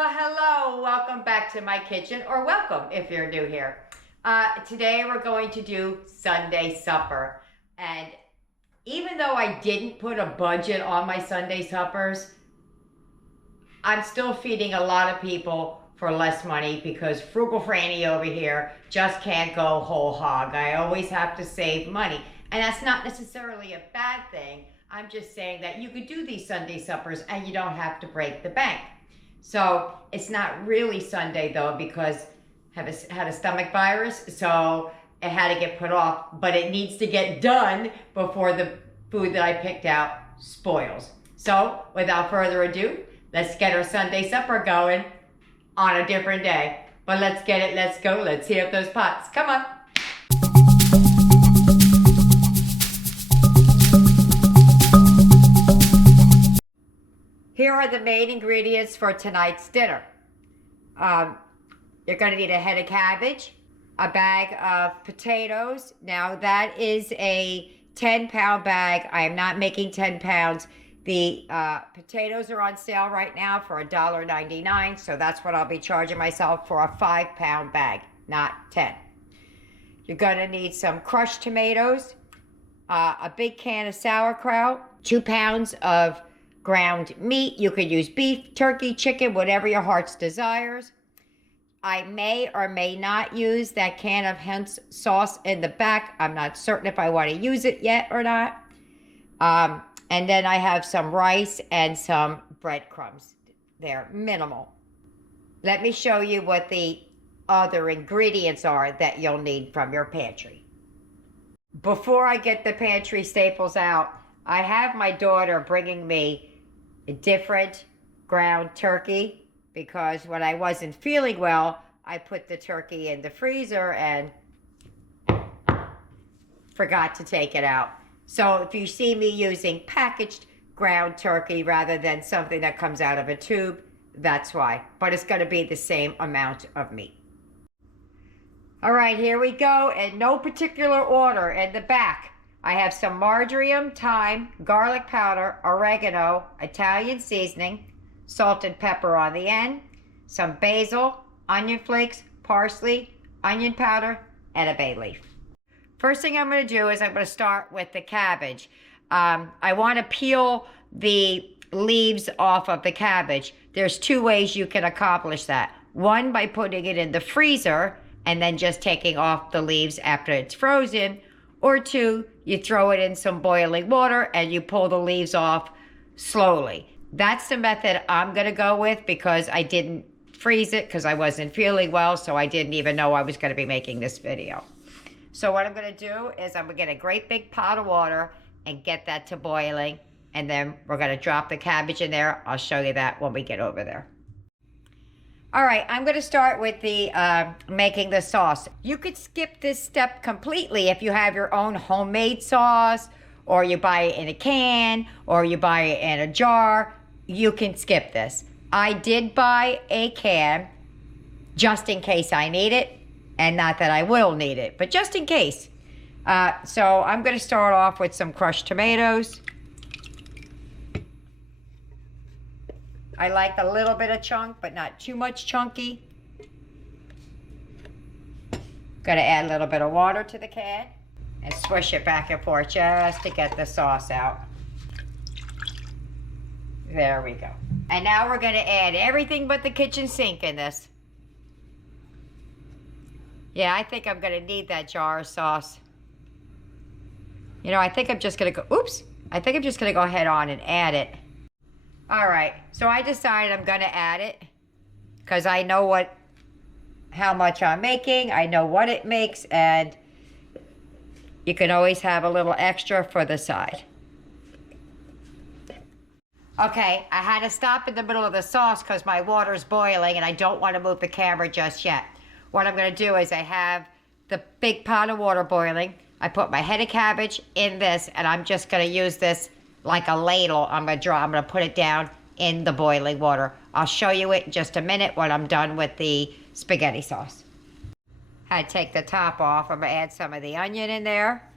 Well, hello, welcome back to my kitchen, or welcome if you're new here. Today we're going to do Sunday supper. And even though I didn't put a budget on my Sunday suppers, I'm still feeding a lot of people for less money because Frugal Franny over here just can't go whole hog. I always have to save money. And that's not necessarily a bad thing. I'm just saying that you could do these Sunday suppers and you don't have to break the bank. So it's not really Sunday though, because I had a stomach virus, so it had to get put off, but it needs to get done before the food that I picked out spoils. So without further ado, let's get our Sunday supper going on a different day. But let's get it, let's go, let's heat up those pots. Come on. Here are the main ingredients for tonight's dinner. You're going to need a head of cabbage, a bag of potatoes. Now that is a 10-pound bag. I am not making 10 pounds. The potatoes are on sale right now for $1.99, so that's what I'll be charging myself for a 5-pound bag, not 10. You're going to need some crushed tomatoes, a big can of sauerkraut, 2 pounds of ground meat. You could use beef, turkey, chicken, whatever your heart's desires. I may or may not use that can of Heinz sauce in the back. I'm not certain if I want to use it yet or not. And then I have some rice and some breadcrumbs. They're minimal. Let me show you what the other ingredients are that you'll need from your pantry. Before I get the pantry staples out, I have my daughter bringing me a different ground turkey because when I wasn't feeling well, I put the turkey in the freezer and forgot to take it out. So if you see me using packaged ground turkey rather than something that comes out of a tube, that's why. But it's going to be the same amount of meat. All right, here we go. In no particular order, in the back, I have some marjoram, thyme, garlic powder, oregano, Italian seasoning, salt and pepper on the end, some basil, onion flakes, parsley, onion powder, and a bay leaf. First thing I'm going to do is I'm going to start with the cabbage. I want to peel the leaves off of the cabbage. There's 2 ways you can accomplish that. One, by putting it in the freezer and then just taking off the leaves after it's frozen. Or 2, you throw it in some boiling water and you pull the leaves off slowly. That's the method I'm going to go with because I didn't freeze it because I wasn't feeling well, so I didn't even know I was going to be making this video. So what I'm going to do is I'm going to get a great big pot of water and get that to boiling, and then we're going to drop the cabbage in there. I'll show you that when we get over there. All right, I'm going to start with the making the sauce. You could skip this step completely if you have your own homemade sauce, or you buy it in a can, or you buy it in a jar. You can skip this. I did buy a can just in case I need it, and not that I will need it, but just in case. So I'm going to start off with some crushed tomatoes. I like a little bit of chunk, but not too much chunky. Gonna add a little bit of water to the can and swish it back and forth just to get the sauce out. There we go. And now we're gonna add everything but the kitchen sink in this. Yeah, I think I'm gonna need that jar of sauce. You know, I think I'm just gonna go, oops. I think I'm just gonna go ahead on and add it. All right, so I decided I'm gonna add it because I know how much I'm making, I know what it makes, and you can always have a little extra for the side. Okay, I had to stop in the middle of the sauce because my water's boiling and I don't want to move the camera just yet. What I'm gonna do is I have the big pot of water boiling. I put my head of cabbage in this, and I'm just gonna use this like a ladle. I'm gonna put it down in the boiling water. I'll show you it in just a minute when I'm done with the spaghetti sauce. I take the top off. I'm gonna add some of the onion in there.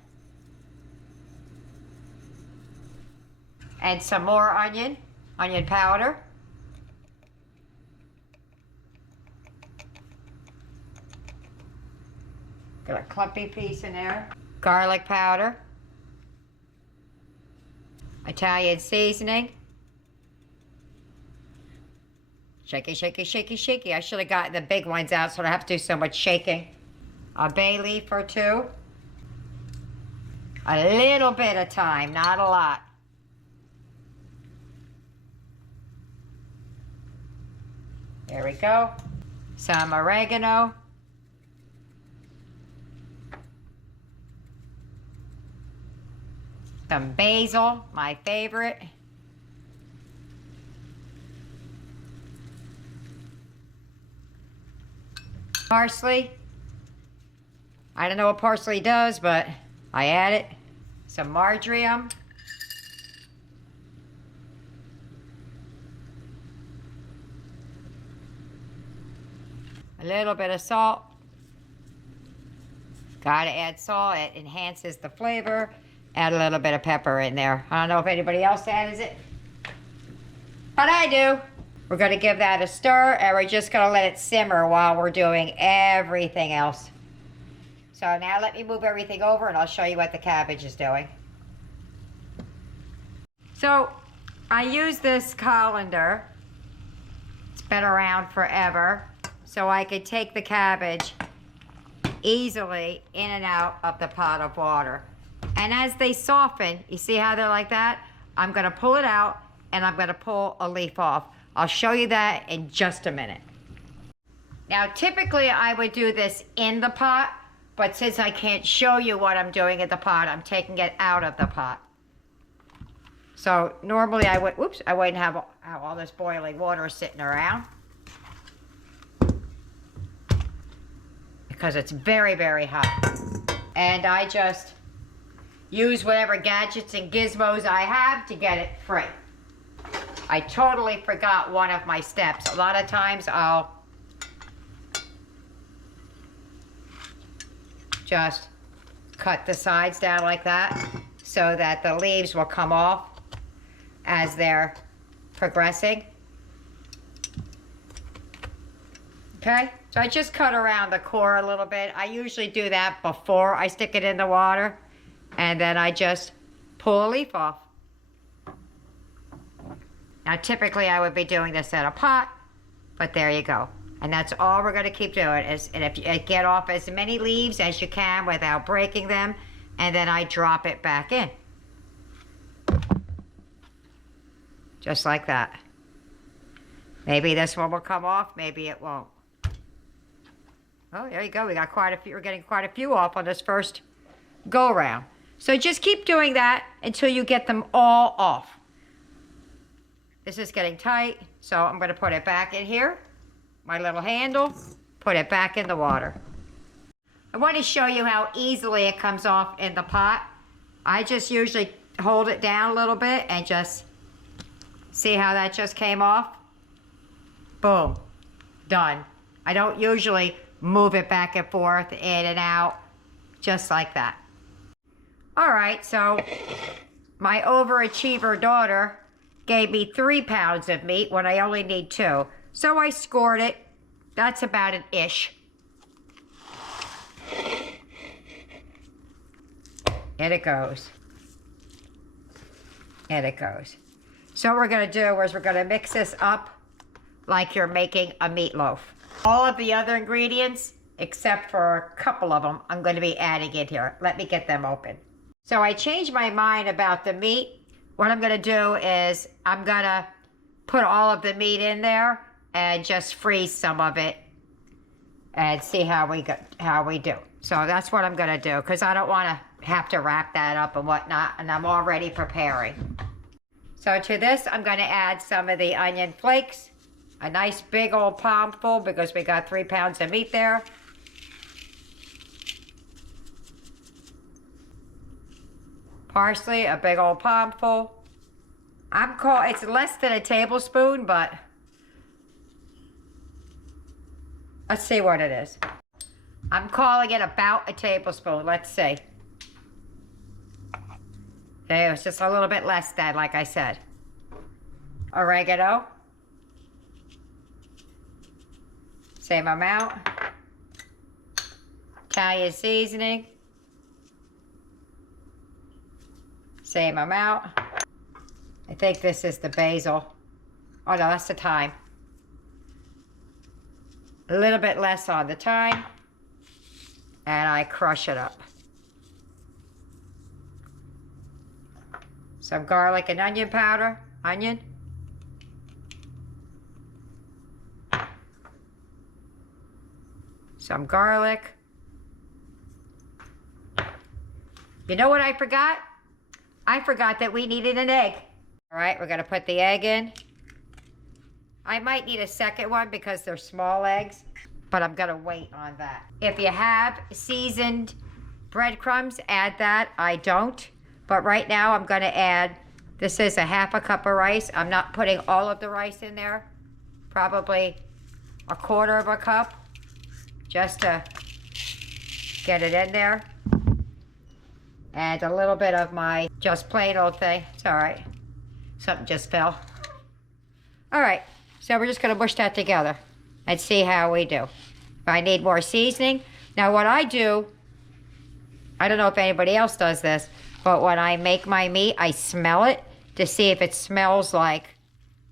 And some more onion powder. Got a clumpy piece in there. Garlic powder. Italian seasoning. Shaky, shaky, shaky, shaky. I should have gotten the big ones out so I don't have to do so much shaking. A bay leaf or two. A little bit of thyme, not a lot. There we go. Some oregano. Some basil, my favorite. Parsley. I don't know what parsley does, but I add it. Some marjoram. A little bit of salt. Gotta add salt, it enhances the flavor. Add a little bit of pepper in there. I don't know if anybody else adds it, but I do. We're gonna give that a stir, and we're just gonna let it simmer while we're doing everything else. So now let me move everything over and I'll show you what the cabbage is doing. So I use this colander. It's been around forever. So I could take the cabbage easily in and out of the pot of water. And as they soften, you see how they're like that? I'm gonna pull it out and I'm gonna pull a leaf off. I'll show you that in just a minute. Now typically I would do this in the pot, but since I can't show you what I'm doing in the pot, I'm taking it out of the pot. So normally I wouldn't have all this boiling water sitting around, because it's very, very hot. And I just use whatever gadgets and gizmos I have to get it free. I totally forgot one of my steps. A lot of times I'll just cut the sides down like that so that the leaves will come off as they're progressing. Okay, so I just cut around the core a little bit. I usually do that before I stick it in the water, and then I just pull a leaf off. Now typically I would be doing this in a pot, but there you go. And that's all we're gonna keep doing is, and if you get off as many leaves as you can without breaking them, and then I drop it back in. Just like that. Maybe this one will come off, maybe it won't. Oh, there you go. We got quite a few. We're getting quite a few off on this first go round. So just keep doing that until you get them all off. This is getting tight, so I'm going to put it back in here. My little handle, put it back in the water. I want to show you how easily it comes off in the pot. I just usually hold it down a little bit and just see how that just came off. Boom, done. I don't usually move it back and forth, in and out, just like that. All right, so my overachiever daughter gave me 3 pounds of meat when I only need 2. So I scored it. That's about an ish. And it goes. And it goes. So what we're gonna do is we're gonna mix this up like you're making a meatloaf. All of the other ingredients, except for a couple of them, I'm going to be adding in here. Let me get them open. So I changed my mind about the meat. What I'm going to do is I'm going to put all of the meat in there and just freeze some of it and see how we do. So that's what I'm going to do, because I don't want to have to wrap that up and whatnot, and I'm already preparing. So to this, I'm going to add some of the onion flakes. A nice big old palmful, because we got 3 pounds of meat there. Parsley, a big old palmful. It's less than a tablespoon, but let's see what it is. I'm calling it about a tablespoon. Let's see. Okay, it's just a little bit less than, like I said. Oregano. Same amount. Italian seasoning. Same amount. I think this is the basil. Oh no, that's the thyme. A little bit less on the thyme. And I crush it up. Some garlic and onion powder. Onion. Some garlic. You know what I forgot? I forgot that we needed an egg. All right, we're gonna put the egg in. I might need a second one because they're small eggs, but I'm gonna wait on that. If you have seasoned breadcrumbs, add that. I don't, but right now I'm gonna add, this is a half a cup of rice. I'm not putting all of the rice in there, probably a quarter of a cup, just to get it in there. And a little bit of my just plain old thing. It's all right. Something just fell. All right, so we're just gonna mush that together and see how we do. If I need more seasoning. Now what I do, I don't know if anybody else does this, but when I make my meat, I smell it to see if it smells like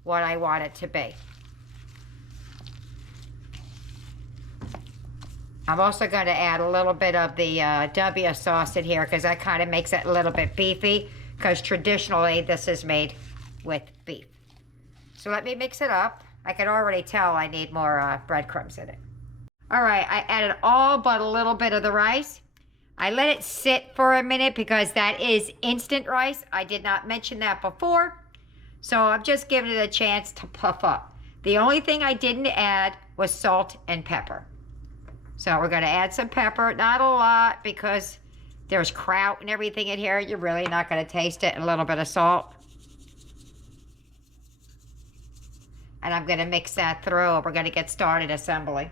what I want it to be. I'm also going to add a little bit of the W sauce in here because that kind of makes it a little bit beefy, because traditionally this is made with beef. So let me mix it up. I can already tell I need more breadcrumbs in it. All right, I added all but a little bit of the rice. I let it sit for a minute because that is instant rice. I did not mention that before. So I'm just giving it a chance to puff up. The only thing I didn't add was salt and pepper. So we're gonna add some pepper, not a lot because there's kraut and everything in here. You're really not gonna taste it. A little bit of salt. And I'm gonna mix that through. We're gonna get started assembling.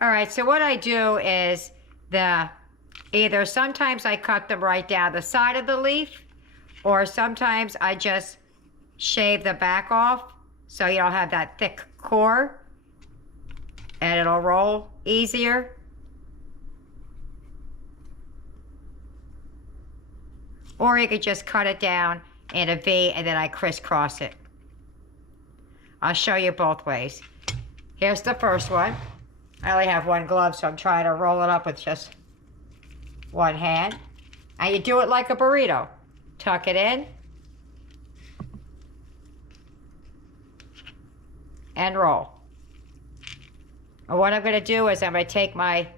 All right, so what I do is either sometimes I cut them right down the side of the leaf, or sometimes I just shave the back off so you don't have that thick core and it'll roll easier. Or you could just cut it down in a V and then I crisscross it. I'll show you both ways. Here's the first one. I only have one glove, so I'm trying to roll it up with just one hand. And you do it like a burrito. Tuck it in. And roll. And what I'm going to do is I'm going to take my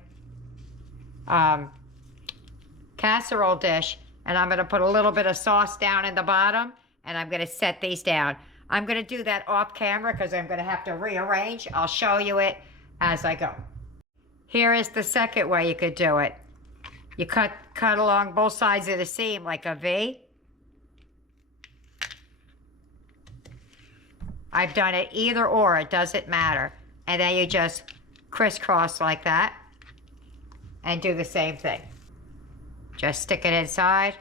casserole dish and I'm going to put a little bit of sauce down in the bottom and I'm going to set these down. I'm going to do that off camera because I'm going to have to rearrange. I'll show you it as I go. Here is the second way you could do it. You cut along both sides of the seam like a V. I've done it either or, it doesn't matter. And then you just crisscross like that and do the same thing. Just stick it inside.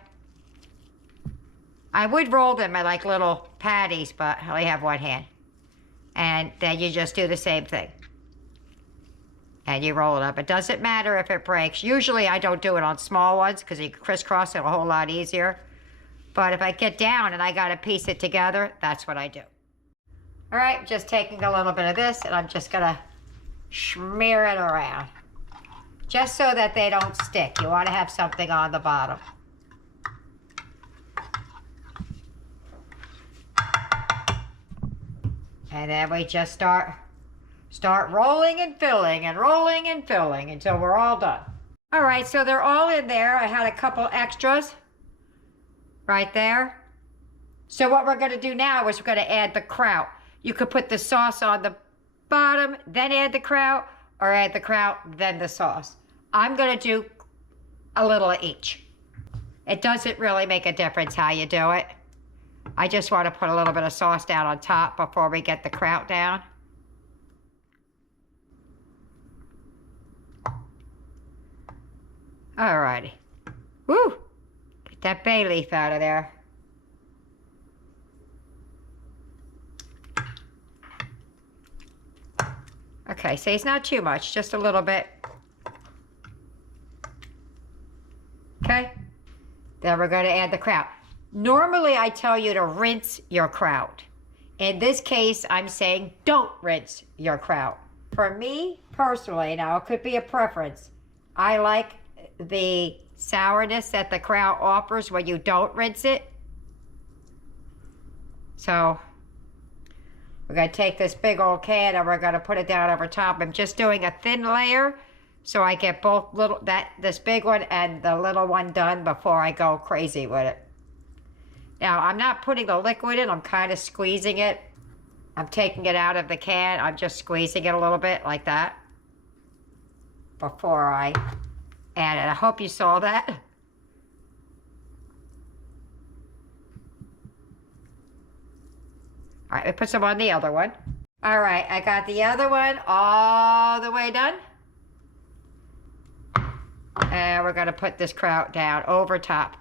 I would roll them in like little patties, but I only have one hand. And then you just do the same thing. And you roll it up. It doesn't matter if it breaks. Usually I don't do it on small ones because you crisscross it a whole lot easier. But if I get down and I got to piece it together, that's what I do. All right, just taking a little bit of this and I'm just gonna smear it around. Just so that they don't stick. You want to have something on the bottom. And then we just start rolling and filling and rolling and filling until we're all done. All right, so they're all in there. I had a couple extras right there. So what we're gonna do now is we're gonna add the kraut. You could put the sauce on the bottom, then add the kraut, or add the kraut, then the sauce. I'm gonna do a little of each. It doesn't really make a difference how you do it. I just want to put a little bit of sauce down on top before we get the kraut down. Alrighty. Woo! Get that bay leaf out of there. Okay, so it's not too much, just a little bit. Then we're going to add the kraut. Normally, I tell you to rinse your kraut. In this case, I'm saying don't rinse your kraut. For me, personally, now it could be a preference, I like the sourness that the kraut offers when you don't rinse it. So, we're going to take this big old can and we're going to put it down over top. I'm just doing a thin layer so I get both this big one and the little one done before I go crazy with it. Now, I'm not putting the liquid in, I'm kind of squeezing it. I'm taking it out of the can, I'm just squeezing it a little bit like that before I add it. I hope you saw that. All right, let's put some on the other one. All right, I got the other one all the way done. And we're gonna put this kraut down over top.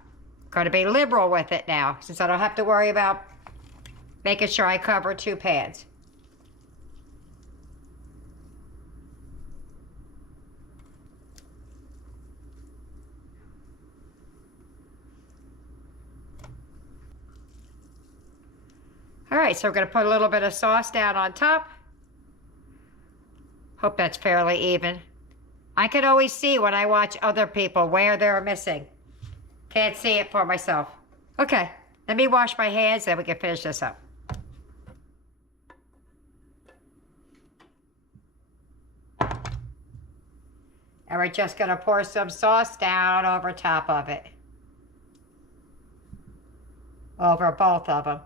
Gonna be liberal with it now, since I don't have to worry about making sure I cover 2 pans. All right, so we're gonna put a little bit of sauce down on top. Hope that's fairly even. I can always see when I watch other people where they're missing. Can't see it for myself. Okay, let me wash my hands, then we can finish this up. And we're just gonna pour some sauce down over top of it. Over both of them.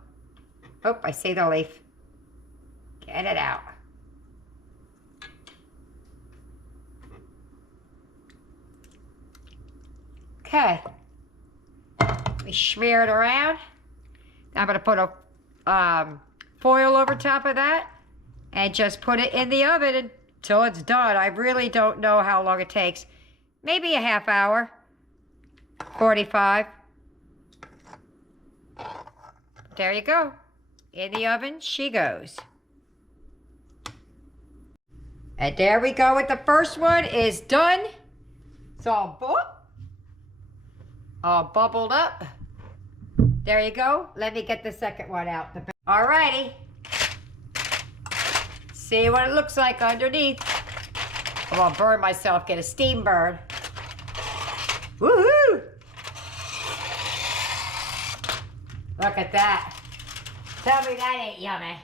Oh, I see the leaf. Get it out. Okay. We smear it around. I'm going to put a foil over top of that and just put it in the oven until it's done. I really don't know how long it takes. Maybe a half hour. 45. There you go. In the oven she goes. And there we go with the first one is done. It's all bubbled up. There you go. Let me get the second one out. Alrighty. See what it looks like underneath. I'm gonna burn myself, get a steam burn. Woohoo! Look at that. Tell me that ain't yummy.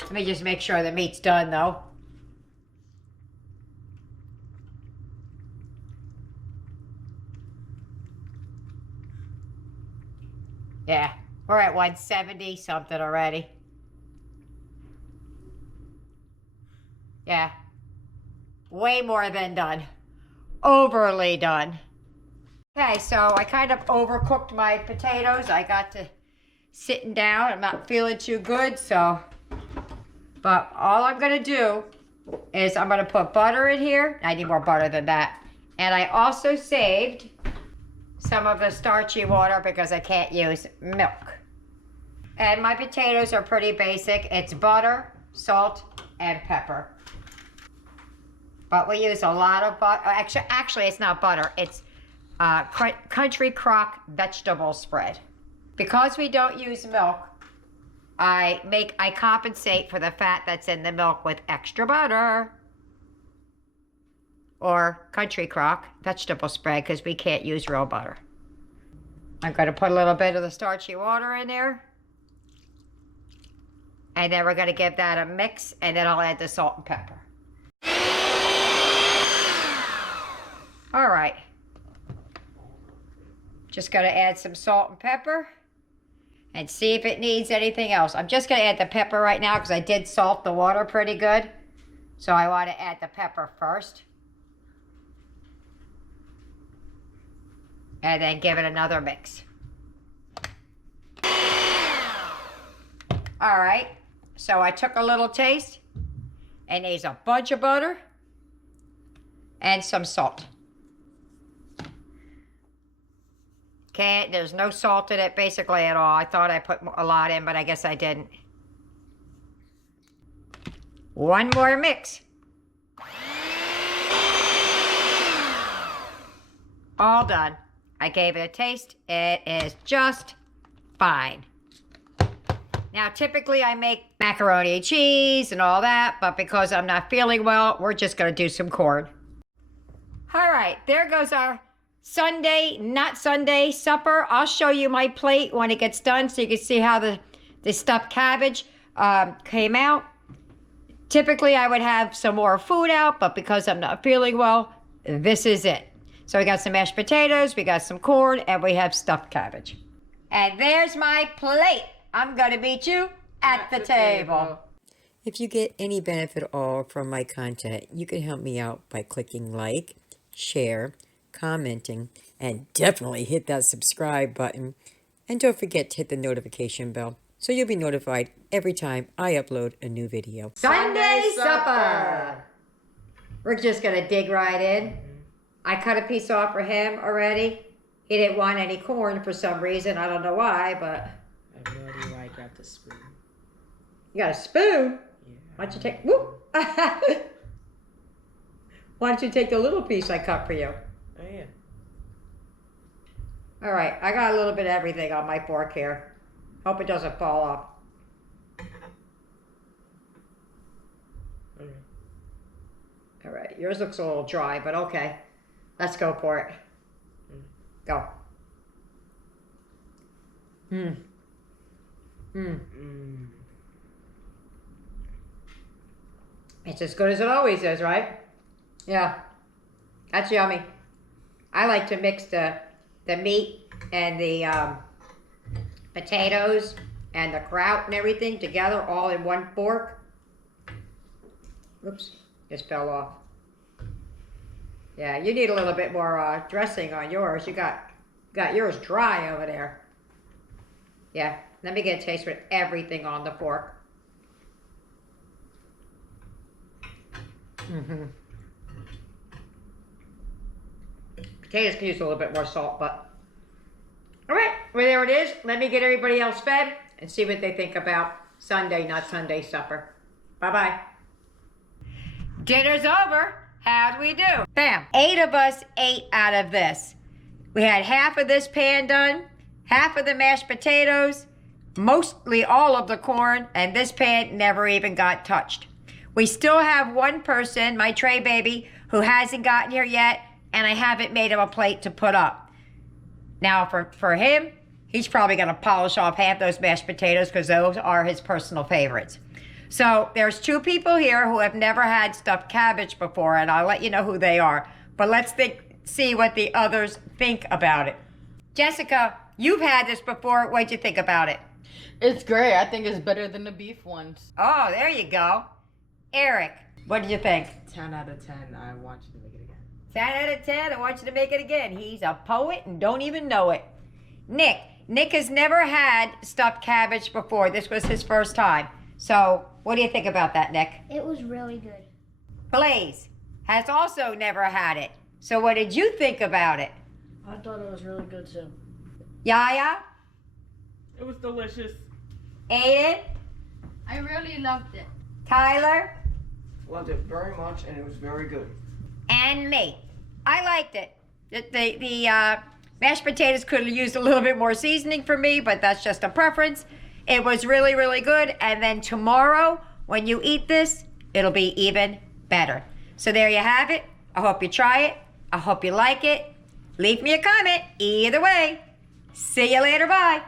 Let me just make sure the meat's done though. Yeah, we're at 170 something already. Yeah, way more than done. Overly done. Okay, so I kind of overcooked my potatoes. I got to sitting down. I'm not feeling too good, so. But all I'm gonna do is I'm gonna put butter in here. I need more butter than that. And I also saved some of the starchy water because I can't use milk. And my potatoes are pretty basic. It's butter, salt, and pepper. But we use a lot of butter. Actually, it's not butter. It's country crock vegetable spread. Because we don't use milk, I compensate for the fat that's in the milk with extra butter. Or country crock vegetable spread because we can't use real butter. I'm going to put a little bit of the starchy water in there. And then we're going to give that a mix, and then I'll add the salt and pepper. All right. Just going to add some salt and pepper and see if it needs anything else. I'm just going to add the pepper right now because I did salt the water pretty good. So I want to add the pepper first. And then give it another mix. All right, so I took a little taste and there's a bunch of butter and some salt. Okay, there's no salt in it basically at all. I thought I put a lot in, but I guess I didn't. One more mix. All done. I gave it a taste. It is just fine. Now, typically I make macaroni and cheese and all that, but because I'm not feeling well, we're just going to do some corn. All right, there goes our Sunday, not Sunday supper. I'll show you my plate when it gets done so you can see how the stuffed cabbage came out. Typically, I would have some more food out, but because I'm not feeling well, this is it. So we got some mashed potatoes, we got some corn, and we have stuffed cabbage. And there's my plate. I'm going to meet you at the table. If you get any benefit at all from my content, you can help me out by clicking like, share, commenting, and definitely hit that subscribe button. And don't forget to hit the notification bell so you'll be notified every time I upload a new video. Sunday supper! We're just going to dig right in. I cut a piece off for him already. He didn't want any corn for some reason. I don't know why, but... I have no idea why I grabbed the spoon. You got a spoon? Yeah. Why don't you take... Whoop! Why don't you take the little piece I cut for you? Oh, yeah. All right, I got a little bit of everything on my fork here. Hope it doesn't fall off. Okay. All right, yours looks a little dry, but okay. Let's go for it. Go. It's as good as it always is, right? Yeah. That's yummy. I like to mix the meat and the potatoes and the kraut and everything together all in one fork. Oops, just fell off. Yeah, you need a little bit more dressing on yours. You got yours dry over there. Yeah, let me get a taste with everything on the fork. Potatoes can use a little bit more salt, but... All right, well, there it is. Let me get everybody else fed and see what they think about Sunday, not Sunday supper. Bye-bye. Dinner's over. How'd we do? Bam. 8 of us ate out of this. We had half of this pan done, half of the mashed potatoes, mostly all of the corn, and this pan never even got touched. We still have one person, my tray baby, who hasn't gotten here yet, and I haven't made him a plate to put up. Now, for him, he's probably going to polish off half those mashed potatoes because those are his personal favorites. So there's 2 people here who have never had stuffed cabbage before, and I'll let you know who they are. But let's see what the others think about it. Jessica, you've had this before. What'd you think about it? It's great. I think it's better than the beef ones. Oh, there you go. Eric, what did you think? 10 out of 10. I want you to make it again. 10 out of 10. I want you to make it again. He's a poet and don't even know it. Nick has never had stuffed cabbage before. This was his first time. So, what do you think about that, Nick? It was really good. Blaze has also never had it. So, what did you think about it? I thought it was really good too. Yaya? It was delicious. Aiden? I really loved it. Tyler? Loved it very much, and it was very good. And me. I liked it. The mashed potatoes could have used a little bit more seasoning for me, but that's just a preference. It was really, really good. And then tomorrow, when you eat this, it'll be even better. So there you have it. I hope you try it. I hope you like it. Leave me a comment. Either way. See you later. Bye.